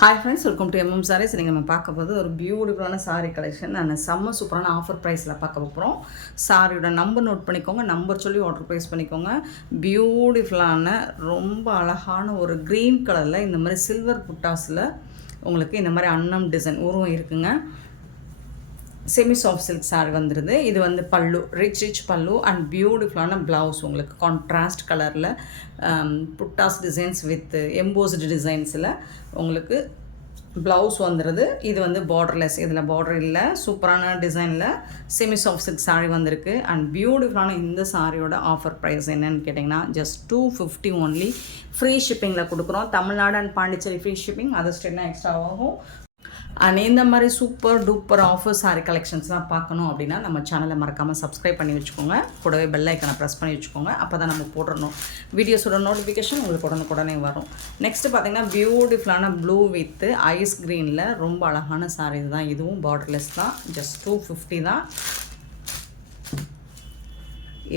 Hi friends, welcome to MM Sarees. நீங்கள் நம்ம பார்க்க போது ஒரு பியூட்டிஃபுல்லான சாரீ கலெக்ஷன் நான் செம்ம சூப்பரான ஆஃபர் ப்ரைஸில் பார்க்க போகிறோம். சாரியோட நம்பர் நோட் பண்ணிக்கோங்க, நம்பர் சொல்லி ஆர்டர் ப்ளேஸ் பண்ணிக்கோங்க. பியூட்டிஃபுல்லான ரொம்ப அழகான ஒரு க்ரீன் கலரில் இந்த மாதிரி சில்வர் புட்டாஸில் உங்களுக்கு இந்த மாதிரி அன்னம் டிசைன் உருவம் இருக்குங்க. செமி சாஃப்ட் சில்க் சாரி வந்துடுது. இது வந்து பல்லு, ரிச் பல்லு அண்ட் பியூட்டிஃபுல்லான ப்ளவுஸ் உங்களுக்கு கான்ட்ராஸ்ட் கலரில் புட்டாஸ் டிசைன்ஸ் வித் எம்போஸ்டு டிசைன்ஸில் உங்களுக்கு ப்ளவுஸ் வந்துடுது. இது வந்து பார்டர்லெஸ், இதில் பார்டர் இல்லை, சூப்பரான டிசைனில் செமி சாஃப்ட் சில்க் சாரீ வந்திருக்கு. அண்ட் பியூட்டிஃபுல்லான இந்த சாரியோட ஆஃபர் ப்ரைஸ் என்னன்னு கேட்டிங்கன்னா ஜஸ்ட் 250 ஒன்லி. ஃப்ரீ ஷிப்பிங்கில் கொடுக்குறோம். Tamil Nadu and Pondicherry free shipping, அது ஸ்டேட்னா எக்ஸ்ட்ரா ஆகும். அண்ட் இந்த மாதிரி சூப்பர் டூப்பர் ஆஃபர் சாரீ கலெக்ஷன்ஸ்லாம் பார்க்கணும் அப்படின்னா நம்ம சேனலை மறக்காமல் சப்ஸ்கிரைப் பண்ணி வச்சுக்கோங்க. கூடவே பெல் ஐக்கனை ப்ரெஸ் பண்ணி வச்சுக்கோங்க. அப்போ தான் நம்ம போடுறோம் வீடியோஸோட நோட்டிஃபிகேஷன் உங்களுக்கு உடனே வரும். நெக்ஸ்ட்டு பார்த்திங்கன்னா பியூட்டிஃபுல்லான ப்ளூ வித் ஐஸ் க்ரீனில் ரொம்ப அழகான சாரீ தான். இதுவும் பார்டர்லெஸ் தான். ஜஸ்ட் 250 தான்.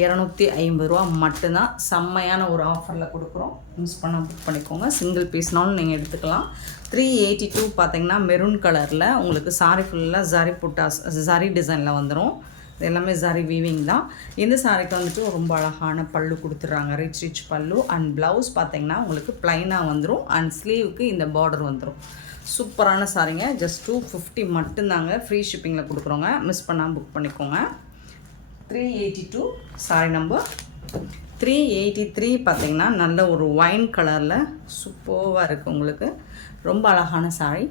250 ரூபா மட்டும்தான். செம்மையான ஒரு ஆஃபரில் கொடுக்குறோம். மிஸ் பண்ணால் புக் பண்ணிக்கோங்க. சிங்கிள் பீஸ்னாலும் நீங்கள் எடுத்துக்கலாம். 382 பார்த்தீங்கன்னா மெரூன் கலரில் உங்களுக்கு சாரி ஃபுல்லாக ஜரி புட்டாஸ் ஜரி டிசைனில் வந்துடும். இது எல்லாமே ஜரி வீவிங் தான். இந்த சாரிக்கு வந்துட்டு ரொம்ப அழகான பல்லு கொடுத்துட்றாங்க, ரிச் பல்லு. அண்ட் ப்ளவுஸ் பார்த்தீங்கன்னா உங்களுக்கு ப்ளைனாக வந்துடும். அண்ட் ஸ்லீவுக்கு இந்த பார்டர் வந்துடும். சூப்பரான சாரிங்க. ஜஸ்ட் 250 மட்டும்தாங்க. ஃப்ரீ ஷிப்பிங்கில் கொடுக்குறோங்க. மிஸ் பண்ணால் புக் பண்ணிக்கோங்க. 382 சாரி நம்பர் 383 பார்த்தீங்கன்னா நல்ல ஒரு ஒயின் கலரில் சூப்பராக இருக்குது உங்களுக்கு. ரொம்ப அழகான sorry.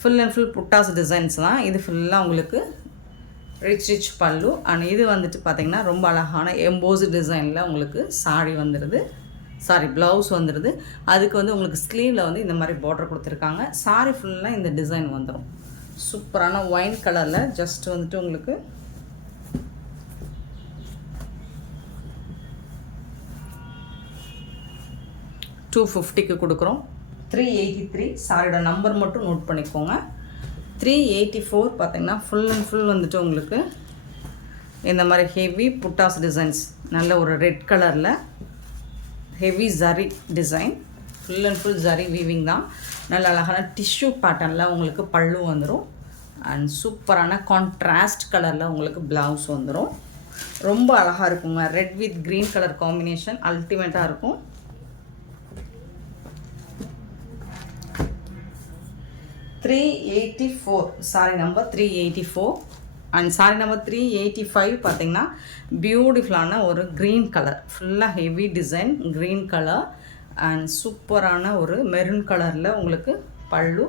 Full and full buttas designs தான். இது ஃபுல்லாக உங்களுக்கு ரிச் பல்லு. அண்ட் இது வந்துட்டு பார்த்திங்கன்னா ரொம்ப அழகான எம்போஸ்டு டிசைனில் உங்களுக்கு சாரி வந்துடுது. சாரி ப்ளவுஸ் வந்துடுது. அதுக்கு வந்து உங்களுக்கு ஸ்லீவில் வந்து இந்த மாதிரி பார்டர் கொடுத்துருக்காங்க. சாரி ஃபுல்லாக இந்த டிசைன் வந்துடும். சூப்பரான ஒயின் கலரில் ஜஸ்ட் வந்துட்டு உங்களுக்கு 250க்கு கொடுக்குறோம். 383 சாரியோட நம்பர் மட்டும் நோட் பண்ணிக்கோங்க. 384 பார்த்தீங்கன்னா ஃபுல் அண்ட் ஃபுல் வந்துட்டு உங்களுக்கு இந்த மாதிரி ஹெவி புட்டாஸ் டிசைன்ஸ், நல்ல ஒரு ரெட் கலரில் heavy zari design. Full and full zari weaving தான். நல்ல அழகான டிஷ்யூ பேட்டர்னில் உங்களுக்கு பல்லு வந்துடும். அண்ட் சூப்பரான கான்ட்ராஸ்ட் கலரில் உங்களுக்கு ப்ளவுஸ் வந்துடும். ரொம்ப அழகாக இருக்குங்க. Red with green colour combination அல்டிமேட்டாக இருக்கும். 384 sorry number 384. And sorry number 385 பார்த்தீங்கன்னா பியூட்டிஃபுல்லான ஒரு க்ரீன் கலர், ஃபுல்லாக heavy design green colour. And சூப்பரான ஒரு மெரூன் கலரில் உங்களுக்கு பல்லு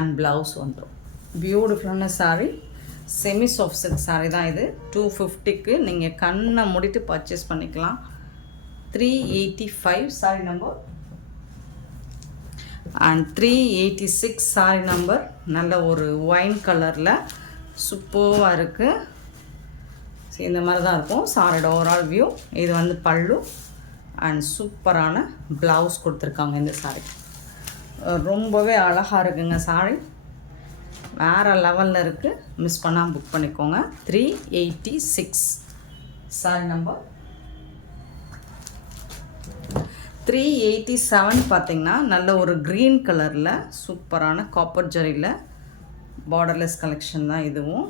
அண்ட் ப்ளவுஸ் வந்துடும். பியூட்டிஃபுல்லான sorry. Semi soft silk sorry தான் இது. 250க்கு நீங்கள் கண்ணை மூடிட்டு பர்ச்சேஸ் பண்ணிக்கலாம். 385 sorry number. And 386 sorry number. நல்ல ஒரு ஒயின் கலரில் சூப்பராக இருக்குது. ஸோ இந்த மாதிரி தான் இருக்கும் சாரியோட ஓவரால் வியூ. இது வந்து பல்லு அண்ட் சூப்பரான ப்ளவுஸ் கொடுத்துருக்காங்க. இந்த சாரி ரொம்பவே அழகாக இருக்குங்க. சாரி வேறு லெவலில் இருக்குது. மிஸ் பண்ணால் புக் பண்ணிக்கோங்க. 386 சாரி நம்பர். 387 பார்த்திங்கன்னா நல்ல ஒரு க்ரீன் கலரில் சூப்பரான காப்பர் ஜரியில் பார்டர்லெஸ் கலெக்ஷன் தான் இதுவும்.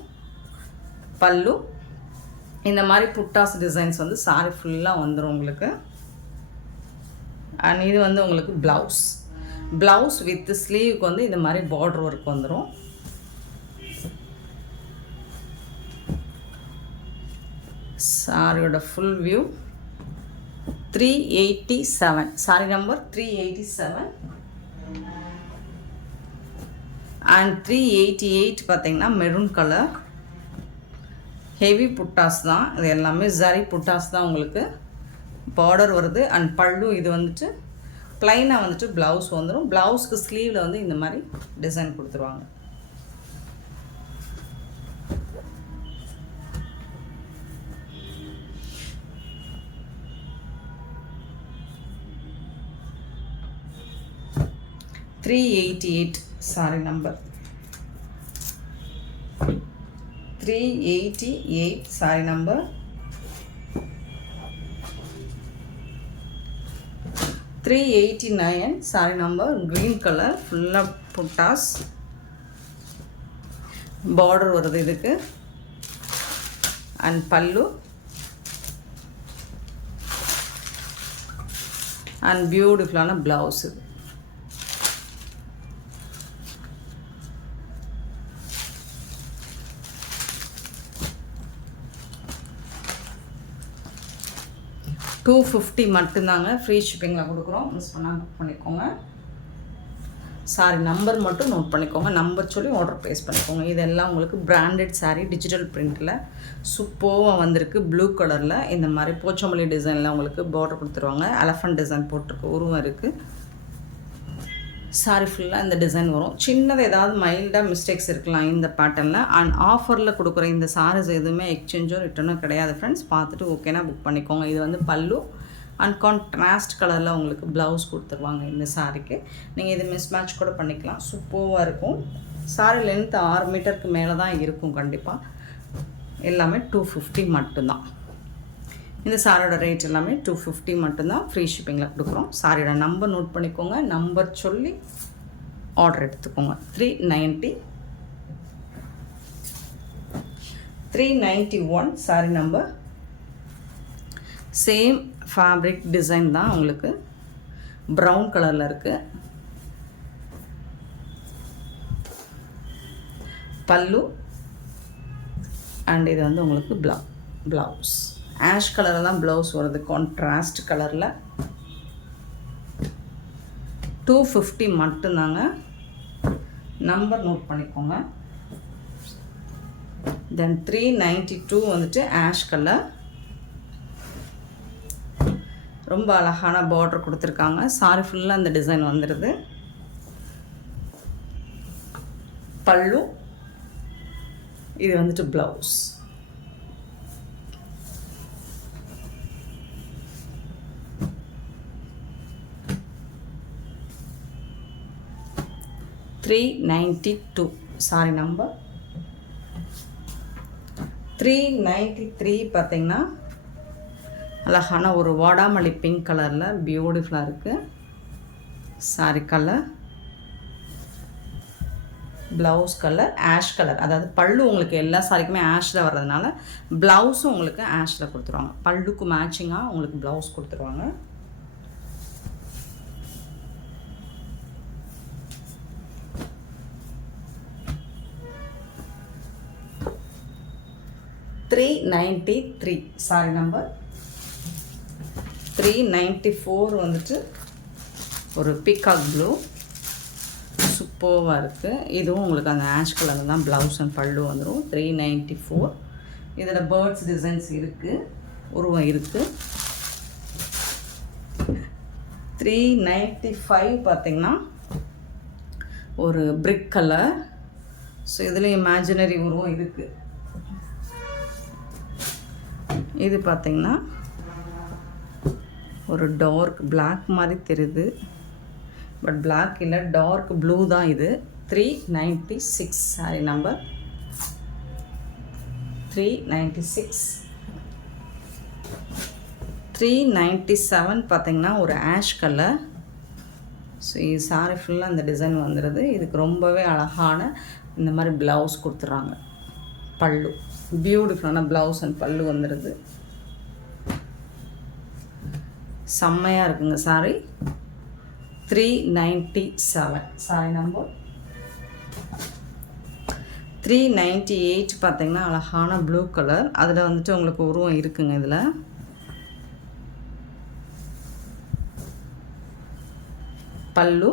பல்லு இந்த மாதிரி புட்டாஸ் டிசைன்ஸ் வந்து சாரி ஃபுல்லாக வந்துடும் உங்களுக்கு. அண்ட் இது வந்து உங்களுக்கு ப்ளவுஸ் வித் ஸ்லீவுக்கு வந்து இந்த மாதிரி பார்டர் ஒர்க் வந்துடும். சாரியோட full view. 387 sorry number 387. And 388 பார்த்தீங்கன்னா மெரூன் கலர் ஹெவி புட்டாஸ் தான். இது எல்லாமே ஜரி புட்டாஸ் தான். உங்களுக்கு பார்டர் வருது. அண்ட் பல்லு இது வந்துட்டு ப்ளைனாக வந்துட்டு ப்ளவுஸ் வந்துடும். ப்ளவுஸ்க்கு ஸ்லீவில் வந்து இந்த மாதிரி டிசைன் கொடுத்துருவாங்க. Sorry number 388 sorry number. 389 saree number, green color, full of puttas, border வருது இதுக்கு, and pallu, and beautiful ஆன blouse. இது 250 மட்டும்தாங்க, ஃப்ரீ ஷிப்பிங்கில் கொடுக்குறோம். மிஸ் பண்ணாமல் புக் பண்ணிக்கோங்க. சாரி நம்பர் மட்டும் நோட் பண்ணிக்கோங்க, நம்பர் சொல்லி ஆர்டர் ப்ளேஸ் பண்ணிக்கோங்க. இதெல்லாம் உங்களுக்கு பிராண்டட் சாரீ, டிஜிட்டல் பிரிண்ட்டில் சூப்பராக வந்திருக்கு. ப்ளூ கலரில் இந்த மாதிரி போச்சமல்லி டிசைனில் உங்களுக்கு பார்டர் கொடுத்துருவாங்க. எலஃபண்ட் டிசைன் போட்டிருக்கு, உருவம் இருக்குது. சாரி ஃபுல்லாக இந்த டிசைன் வரும். சின்னது ஏதாவது மைல்டாக மிஸ்டேக்ஸ் இருக்கலாம் இந்த பேட்டர்னில். அண்ட் ஆஃபரில் கொடுக்குற இந்த சாரீஸ் எதுவுமே எக்ஸ்சேஞ்சோ ரிட்டர்னோ கிடையாது ஃப்ரெண்ட்ஸ். பார்த்துட்டு ஓகேனா புக் பண்ணிக்கோங்க. இது வந்து பல்லு அண்ட் கான்ட்ராஸ்ட் கலரில் உங்களுக்கு ப்ளவுஸ் கொடுத்துருவாங்க இந்த சாரீக்கு. நீங்கள் இது மிஸ் மேட்ச் கூட பண்ணிக்கலாம், சூப்பராக இருக்கும். சாரி லென்த் 6 மீட்டருக்கு மேலே தான் இருக்கும் கண்டிப்பாக. எல்லாமே 250 மட்டும்தான். இந்த சாரியோட ரேட் எல்லாமே 250 மட்டும்தான், ஃப்ரீ ஷிப்பிங்கில் கொடுக்குறோம். சாரியோட நம்பர் நோட் பண்ணிக்கோங்க, நம்பர் சொல்லி ஆர்டர் எடுத்துக்கோங்க. 391 sorry number. Same fabric design தான் உங்களுக்கு, ப்ரௌன் கலரில் இருக்குது. பல்லு அண்ட் இது வந்து உங்களுக்கு ப்ளவுஸ். ஆஷ் கலரில் தான் ப்ளவுஸ் வருது, கான்ட்ராஸ்ட் கலரில். 250 மட்டும்தாங்க, நம்பர் நோட் பண்ணிக்கோங்க. தென் 392 வந்துட்டு ஆஷ் கலர். ரொம்ப அழகான பார்டர் கொடுத்துருக்காங்க. சாரி ஃபுல்லாக அந்த டிசைன் வந்துடுது. பல்லு, இது வந்துட்டு ப்ளவுஸ். $392 sorry number. 393 பார்த்தீங்கன்னா அழகான ஒரு வாடாமல்லி பிங்க் கலரில் பியூட்டிஃபுல்லாக இருக்குது sorry colour. Blouse colour ash colour, அதாவது பல்லு உங்களுக்கு எல்லா சாரிக்குமே ஆஷில் வர்றதுனால ப்ளவுஸும் உங்களுக்கு ஆஷில் கொடுத்துருவாங்க. பல்லுக்கு மேட்சிங்காக உங்களுக்கு ப்ளவுஸ் கொடுத்துருவாங்க. $393 சாரி நம்பர். 394 வந்துட்டு ஒரு பீகாக் ப்ளூ, சூப்பராக இருக்குது. இதுவும் உங்களுக்கு அந்த ஆஷ் கலரில் தான் ப்ளவுஸ் அண்ட் பல்லு வந்துடும். 394. இதில் பேர்ட்ஸ் டிசைன்ஸ் இருக்குது, உருவம் இருக்குது. 395 பார்த்திங்கன்னா ஒரு பிரிக் கலர். ஸோ இதில் இமேஜினரி உருவம் இருக்குது. இது பார்த்திங்கன்னா ஒரு டார்க் பிளாக் மாதிரி தெரியுது, பட் பிளாக் இல்லை, டார்க் ப்ளூ தான் இது. 396 சாரி நம்பர். 396. 397 பார்த்திங்கன்னா ஒரு ஆஷ் கலர். ஸோ இது சாரி ஃபுல்லாக அந்த டிசைன் வந்துடுது. இதுக்கு ரொம்பவே அழகான இந்த மாதிரி ப்ளவுஸ் கொடுத்துட்றாங்க. பல்லு பியூட்டிஃபுல்லான ப்ளவுஸ் அண்ட் பல்லு வந்துடுது. செம்மையாக இருக்குங்க சாரி. 397 sorry number. 398 பார்த்தீங்கன்னா அழகான ப்ளூ கலர். அதில் வந்துட்டு உங்களுக்கு உருவம் இருக்குங்க. இதில் பல்லு,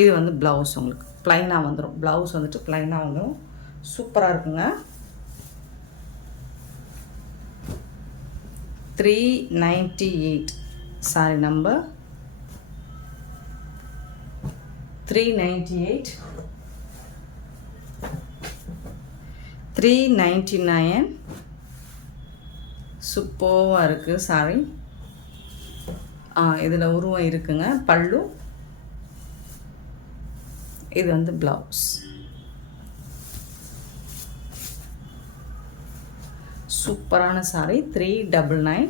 இது வந்து ப்ளவுஸ் உங்களுக்கு ப்ளைனாக வந்துடும். ப்ளவுஸ் வந்துட்டு ப்ளைனாக வந்துடும், சூப்பராக இருக்குங்க. 398 சாரி நம்பர். 398. 399 சூப்பராக இருக்குது சாரி. இதில் உருவம் இருக்குங்க. பல்லு, இது வந்து ப்ளவுஸ். சூப்பரான சாரி. 399.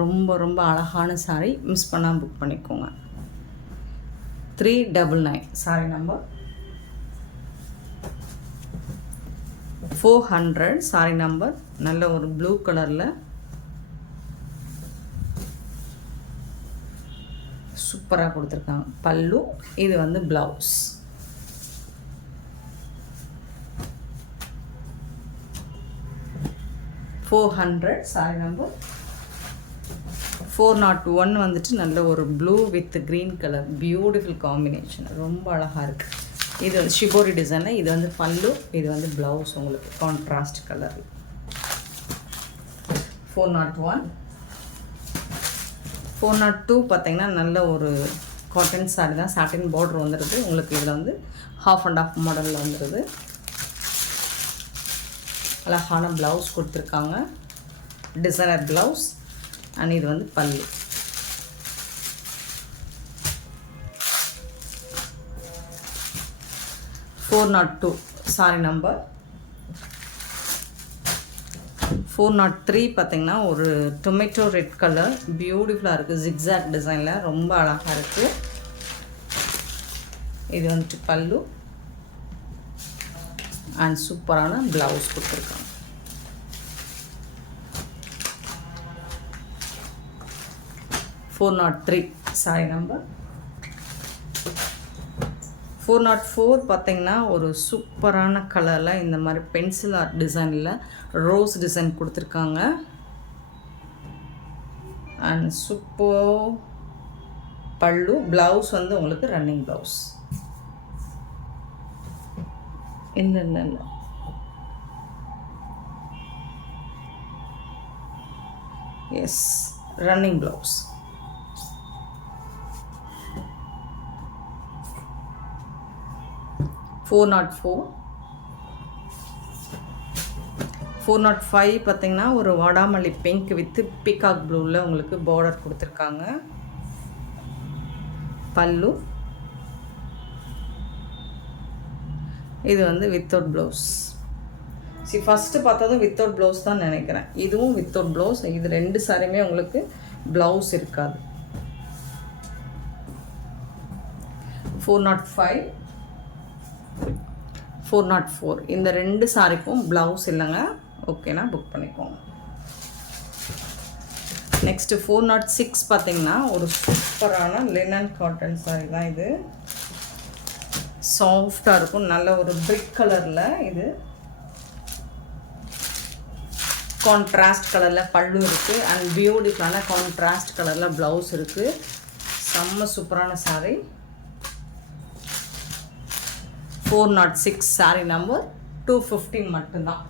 ரொம்ப ரொம்ப அழகான சாரீ, மிஸ் பண்ணாமல் புக் பண்ணிக்கோங்க. 399 சாரீ நம்பர். 400 சாரீ நம்பர். நல்ல ஒரு ப்ளூ கலரில் சூப்பராக கொடுத்துருக்காங்க. பல்லு, இது வந்து ப்ளவுஸ். 400 sorry number. 401 வந்துட்டு நல்ல ஒரு blue with green colour, beautiful combination, ரொம்ப அழகாக இருக்குது. இது வந்து ஷிபோரி டிசைனில், இது வந்து பல்லு, இது வந்து ப்ளவுஸ் உங்களுக்கு கான்ட்ராஸ்ட் கலர். 401. 402 பார்த்தீங்கன்னா நல்ல ஒரு காட்டன் சாரி தான், சாட்டின் பார்டர் வந்துடுது உங்களுக்கு. இதில் வந்து ஹாஃப் அண்ட் ஆஃப் மாடலில் வந்துடுது. அழகான ப்ளவுஸ் கொடுத்துருக்காங்க, டிசைனர் ப்ளவுஸ். அண்ட் இது வந்து பல்லு. $402 சாரி நம்பர். 403 பார்த்திங்கன்னா ஒரு டொமேட்டோ ரெட் கலர், பியூட்டிஃபுல்லாக இருக்குது, ஜிக்ஸாக் டிசைனில் ரொம்ப அழகாக இருக்குது. இது வந்துட்டு பல்லு அண்ட் சூப்பரான ப்ளவுஸ் கொடுத்துருக்காங்க. 403 சாரி நம்பர். 404 பார்த்திங்கன்னா ஒரு சூப்பரான கலரில் இந்த மாதிரி பென்சில் ஆர்ட் டிசைனில் ரோஸ் டிசைன் கொடுத்துருக்காங்க. அண்ட் சூப்பர் பல்லு, ப்ளவுஸ் வந்து உங்களுக்கு ரன்னிங் ப்ளவுஸ். இல்லை எஸ், ரன்னிங் ப்ளவுஸ். 404. 405 பார்த்திங்கன்னா ஒரு வாடாமல்லி பிங்க் வித் பீகாக் ப்ளூவில் உங்களுக்கு பார்டர் கொடுத்துருக்காங்க. பல்லு, இது வந்து வித்தவுட் ப்ளவுஸ். ஃபஸ்ட்டு பார்த்ததும் வித்தவுட் ப்ளவுஸ் தான் நினைக்கிறேன், இதுவும் வித்தவுட் ப்ளவுஸ். இது ரெண்டு சாரியுமே உங்களுக்கு ப்ளவுஸ் இருக்காது. 405, 404 இந்த ரெண்டு சாரிக்கும் ப்ளவுஸ் இல்லைங்க. ஓகேனா புக் பண்ணிக்கோங்க. நெக்ஸ்ட்டு 406 பார்த்திங்கன்னா ஒரு சூப்பரான லினன் காட்டன் சாரி தான் இது. சாஃப்டாக இருக்கும், நல்ல ஒரு பிரிக் கலரில். இது கான்ட்ராஸ்ட் கலரில் பல்லு இருக்குது அண்ட் பியூட்டிஃபுல்லான கான்ட்ராஸ்ட் கலரில் ப்ளவுஸ் இருக்குது. செம்ம சூப்பரான சாரி. 406 sorry number. 250 மட்டும்தான்.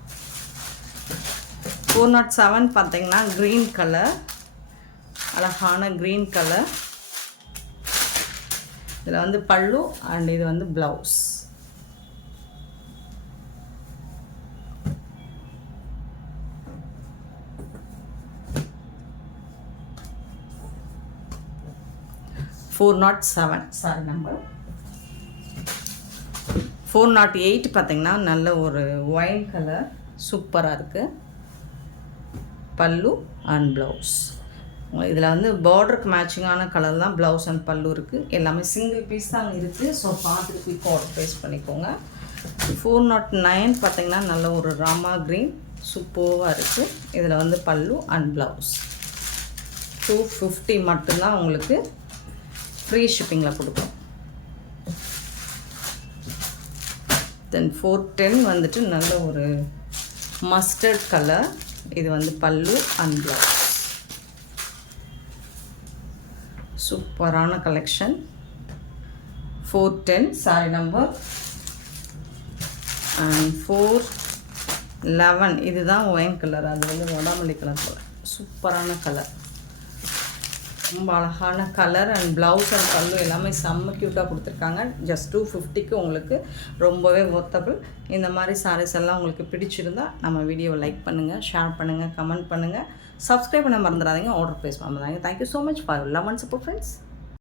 407 பார்த்தீங்கன்னா க்ரீன் கலர், அழகான க்ரீன் கலர். இதில் வந்து பல்லு அண்ட் இது வந்து ப்ளவுஸ். $407 sorry number. 408 பார்த்திங்கன்னா நல்ல ஒரு ஒயின் கலர், சூப்பராக இருக்குது. பல்லு அண்ட் ப்ளவுஸ். இதில் வந்து பார்டருக்கு மேட்சிங்கான கலர் தான் ப்ளவுஸ் அண்ட் பல்லு இருக்குது. எல்லாமே சிங்கிள் பீஸ் தான் இருக்குது. ஸோ பார்த்துட்டு குயிக்காக ஆர்டர் ப்ளேஸ் பண்ணிக்கோங்க. 409 பார்த்திங்கன்னா நல்ல ஒரு ராமா க்ரீன், சூப்பராக இருக்குது. இதில் வந்து பல்லு அண்ட் ப்ளவுஸ். 250 மட்டும்தான் உங்களுக்கு ஃப்ரீ ஷிப்பிங்கில் கொடுக்கும். தென் 410 வந்துட்டு நல்ல ஒரு மஸ்டர்ட் கலர், இது வந்து பல்லு அண்ட் ப்ளவுஸ். சூப்பரான கலெக்ஷன். 410 sorry number. அண்ட் 411 இதுதான் ஒயின் கலர், அது வந்து வடாமல்லி கலர் போல் சூப்பரான கலர், ரொம்ப அழகான கலர். அண்ட் ப்ளவுஸ் அண்ட் பல்லு எல்லாமே செம்ம க்யூட்டாக கொடுத்துருக்காங்க. ஜஸ்ட் 250க்கு உங்களுக்கு ரொம்பவே ஒர்த்தபிள். இந்த மாதிரி சாரீஸ் எல்லாம் உங்களுக்கு பிடிச்சிருந்தா நம்ம வீடியோவை லைக் பண்ணுங்கள், ஷேர் பண்ணுங்கள், கமெண்ட் பண்ணுங்கள், சப்ஸ்கிரைப் பண்ண மறந்துடாதீங்க, ஆர்டர் ப்ளேஸ் பண்ணாதீங்க. Thank you so much for love and support friends.